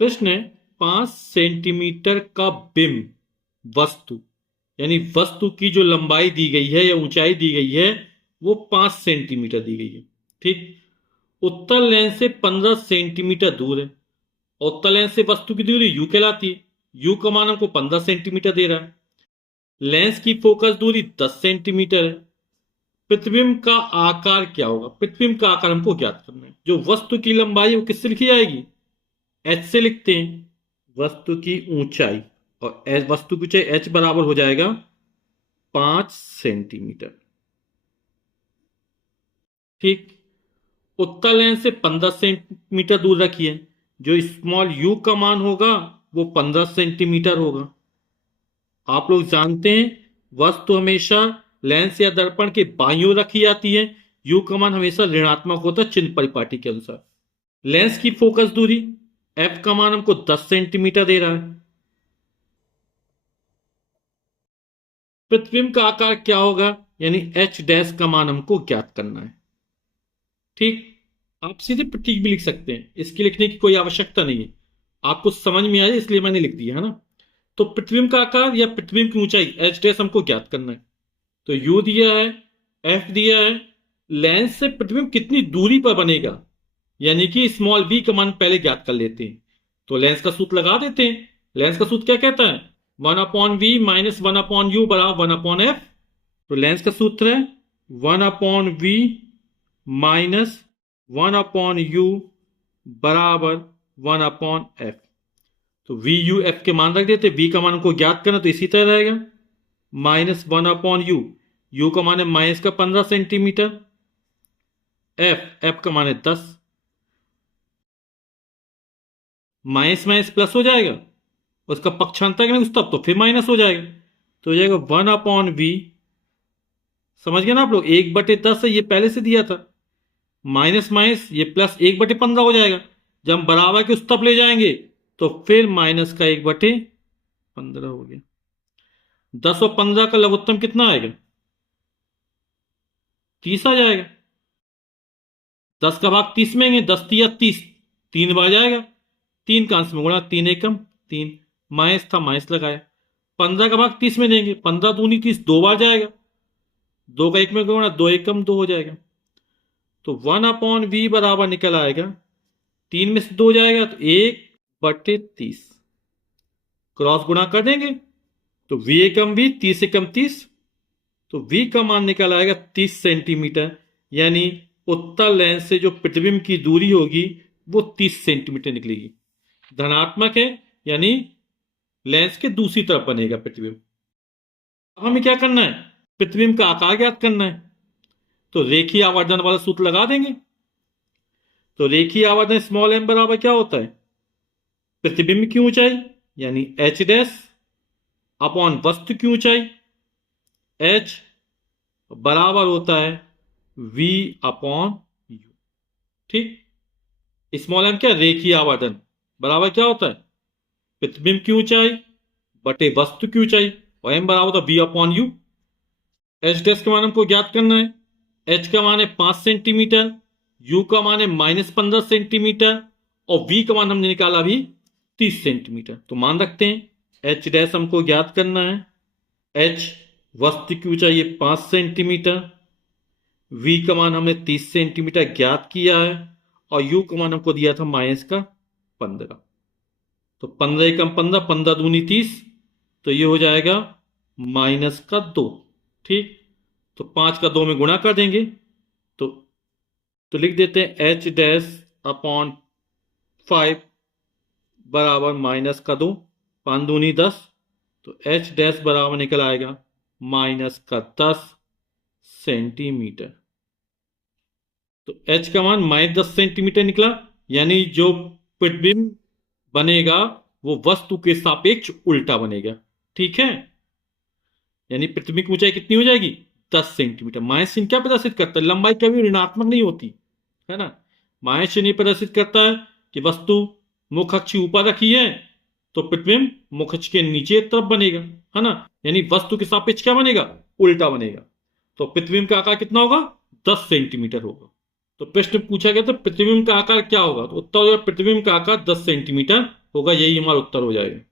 प्रश्न है 5 सेंटीमीटर का बिंब वस्तु, यानी वस्तु की जो लंबाई दी गई है या ऊंचाई दी गई है वो 5 सेंटीमीटर दी गई है। ठीक। उत्तल लेंस से 15 सेंटीमीटर दूर है। उत्तल लेंस से वस्तु की दूरी यू कहलाती है। यू का मान हमको 15 सेंटीमीटर दे रहा है। लेंस की फोकस दूरी 10 सेंटीमीटर है। प्रतिबिंब का आकार क्या होगा? प्रतिबिंब का आकार हमको ज्ञात करना है। जो वस्तु की लंबाई है वो किससे लिखी जाएगी? एच से लिखते हैं। वस्तु की ऊंचाई, और वस्तु की ऊंचाई एच बराबर हो जाएगा 5 सेंटीमीटर। ठीक। उत्तल लेंस से 15 सेंटीमीटर दूर रखिए। जो स्मॉल यू का मान होगा वो 15 सेंटीमीटर होगा। आप लोग जानते हैं वस्तु हमेशा लेंस या दर्पण के बाईं ओर रखी जाती है। यू का मान हमेशा ऋणात्मक होता है चिन्ह परिपाटी के अनुसार। लेंस की फोकस दूरी एफ का मान हमको 10 सेंटीमीटर दे रहा है। प्रतिबिंब का आकार क्या होगा? यानी एच डैश का मान हमको ज्ञात करना है। ठीक। आप सीधे प्रतीक भी लिख सकते हैं, इसके लिखने की कोई आवश्यकता नहीं है। आपको समझ में आए इसलिए मैंने लिख दिया है ना। तो प्रतिबिंब का आकार या प्रतिबिंब की ऊंचाई एच डैश हमको ज्ञात करना है। तो यू दिया है, एफ दिया है। लेंस से प्रतिबिंब कितनी दूरी पर बनेगा, यानी कि स्मॉल वी का मान पहले ज्ञात कर लेते हैं। तो लेंस का सूत्र लगा देते हैं। लेंस का सूत्र क्या कहता है? 1/v माइनस 1/u बराबर 1/f। तो लेंस का सूत्र है 1/v माइनस 1/u बराबर 1/f। तो वी यू एफ के मान रख देते। वी का मान को ज्ञात करना तो इसी तरह रहेगा माइनस 1/u। यू का मान है माइनस का 15 सेंटीमीटर। एफ का मान है 10। माइनस माइनस प्लस हो जाएगा, उसका पक्षांतर करेंगे उस तब तो फिर माइनस हो जाएगा। तो हो जाएगा 1/v। समझ गए ना आप लोग? 1/10 है, ये पहले से दिया था। माइनस माइनस ये प्लस 1/15 हो जाएगा। जब हम बराबर के उस तब ले जाएंगे तो फिर माइनस का 1/15 हो गया। 10 और 15 का लघुत्तम कितना आएगा? 30 आ जाएगा। 10 का भाग 30 में आएंगे, 10 तिया 30, 3 बार जाएगा। 3 का अंश में गुणा, 3 एकम 3, माइनस था माइनस लगाया। 15 का भाग 30 में देंगे, 15 दूनी 30, 2 बार जाएगा। 2 का 1 में गुणा, 2 एकम 2 हो जाएगा। तो 1/v बराबर निकल आएगा, 3 में से 2 जाएगा तो 1/30। क्रॉस गुणा कर देंगे तो v एकम v, 30 एकम 30। तो v का मान निकल आएगा 30 सेंटीमीटर। यानी उत्तल लेंस से जो प्रतिबिंब की दूरी होगी वो 30 सेंटीमीटर निकलेगी। धनात्मक है, यानी लेंस के दूसरी तरफ बनेगा प्रतिबिंब। अब हमें क्या करना है? प्रतिबिंब का आकार ज्ञात करना है। तो रेखीय आवर्धन वाला सूत्र लगा देंगे। तो रेखीय आवर्धन स्मॉल एम बराबर क्या होता है? प्रतिबिंब की ऊंचाई यानी एच डैश अपॉन वस्तु की ऊंचाई एच बराबर होता है v अपॉन यू। ठीक। स्मॉल एम क्या? रेखीय आवर्धन बराबर क्या होता है? प्रतिबिंब की ऊंचाई बटे वस्तु की ऊंचाई, और एम बराबर होता है v upon you. H dash का मान हमको ज्ञात करना है। एच का मान है 5 सेंटीमीटर, यू का मान है -15 सेंटीमीटर, और v का मान हमने निकाला अभी 30 सेंटीमीटर। तो मान रखते हैं एच डैश हमको ज्ञात करना है। एच वस्तु की ऊंचाई 5 सेंटीमीटर, v का मान हमने 30 सेंटीमीटर ज्ञात किया है, और u का मान हमको दिया था माइनस का 15। तो 15 एकम 15, 15 दूनी 30, तो ये हो जाएगा माइनस का 2। ठीक। तो 5 का 2 में गुणा कर देंगे तो लिख देते हैं एच डैश अपॉन 5 बराबर माइनस का 2, 5 दूनी 10। तो एच डैश बराबर निकल आएगा माइनस का 10 सेंटीमीटर। तो एच का मान -10 सेंटीमीटर निकला। यानी जो प्रतिबिंब बनेगा वो वस्तु के सापेक्ष उल्टा बनेगा। ठीक है। यानी प्रतिबिंब की ऊंचाई कितनी हो जाएगी? 10 सेंटीमीटर। माइनस चिन्ह क्या प्रदर्शित करता है? लंबाई कभी ऋणात्मक नहीं होती है ना। माइनस चिन्ह प्रदर्शित करता है कि वस्तु मुख अक्ष ऊपर रखी है तो प्रतिबिंब मुख अक्ष के नीचे तरफ बनेगा, है ना। यानी वस्तु के सापेक्ष क्या बनेगा? उल्टा बनेगा। तो प्रतिबिंब का आकार कितना होगा? 10 सेंटीमीटर होगा। तो प्रश्न पूछा गया था प्रतिबिंब का आकार क्या होगा, तो उत्तर होगा प्रतिबिंब का आकार 10 सेंटीमीटर होगा, यही हमारा उत्तर हो जाएगा।